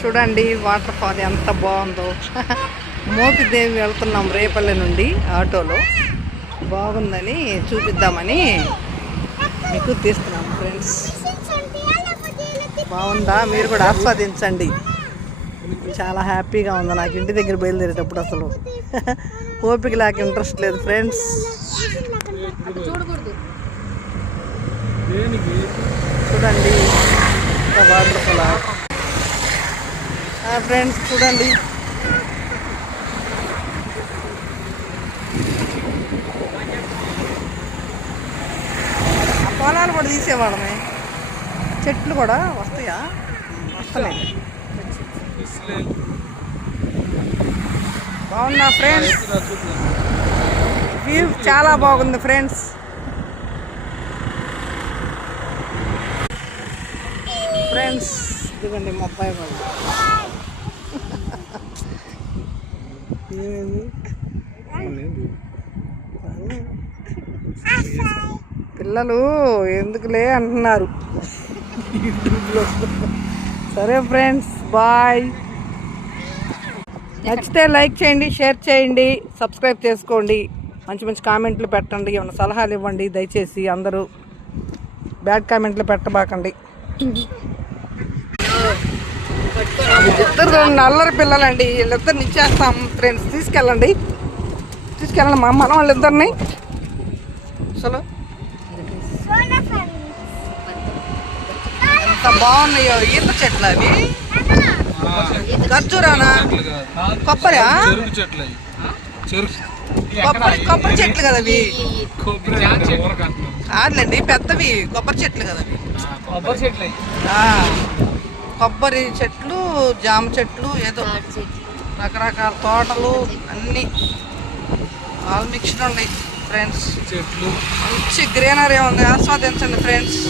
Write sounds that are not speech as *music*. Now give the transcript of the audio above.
చూడండి water fall ఎంత బాగుందో. *laughs* మోపిదేవి వెళ్తున్నాం రేపల్లి నుండి ఆటోలో. బాగుందని చూపిద్దామని మీకు తీస్తున్నాం ఫ్రెండ్స్ బాగుందా? మీరు కూడా ఆస్వాదించండి. చాలా హ్యాపీగా ఉంది. నాకు ఇంటి దగ్గర బయలుదేరేటప్పుడు అసలు *laughs* ఓపిక లేక ఇంట్రెస్ట్ లేదు ఫ్రెండ్స్ చూడండి వాటర్ ఫాల్ ఫ్రెండ్స్ చూడండి. ఆ పొలాలు కూడా తీసేవాళ్ళమే. చెట్లు కూడా వస్తాయా? వస్తలేదు బాగున్నా ఫ్రెండ్స్ వ్యూ చాలా బాగుంది ఫ్రెండ్స్ ఫ్రెండ్స్ ఇదిగోండి మా అబ్బాయి వాళ్ళు పిల్లలు ఎందుకులే అంటున్నారు. యూట్యూబ్లో సరే ఫ్రెండ్స్ బాయ్. నచ్చితే లైక్ చేయండి షేర్ చేయండి సబ్స్క్రైబ్ చేసుకోండి. మంచి మంచి కామెంట్లు పెట్టండి ఏమైనా సలహాలు ఇవ్వండి దయచేసి అందరూ బ్యాడ్ కామెంట్లు పెట్టబాకండి. ఇద్దరు నల్లరి పిల్లలండి. వీళ్ళిద్దరిని ఇచ్చేస్తాం ఫ్రెండ్స్. తీసుకెళ్ళండి. తీసుకెళ్ళండి మా మన వాళ్ళిద్దరిని. అసలు ఎంత బాగున్నాయో ఈత చెట్లు అవి. ఖర్జూరానా? కొబ్బరి కొబ్బరి కొబ్బరి చెట్లు కదా అవి. కాదులేండి పెద్దవి కొబ్బరి చెట్లు కదా అవి. కొబ్బరి చెట్లు కొబ్బరి చెట్లు జామ చెట్లు ఏదో రకరకాల తోటలు అన్నీ. ఆల్ మిక్స్డ్ ఉన్నాయి ఫ్రెండ్స్ చెట్లు. మంచి గ్రీనరీ ఉంది. ఆస్వాదించండి ఫ్రెండ్స్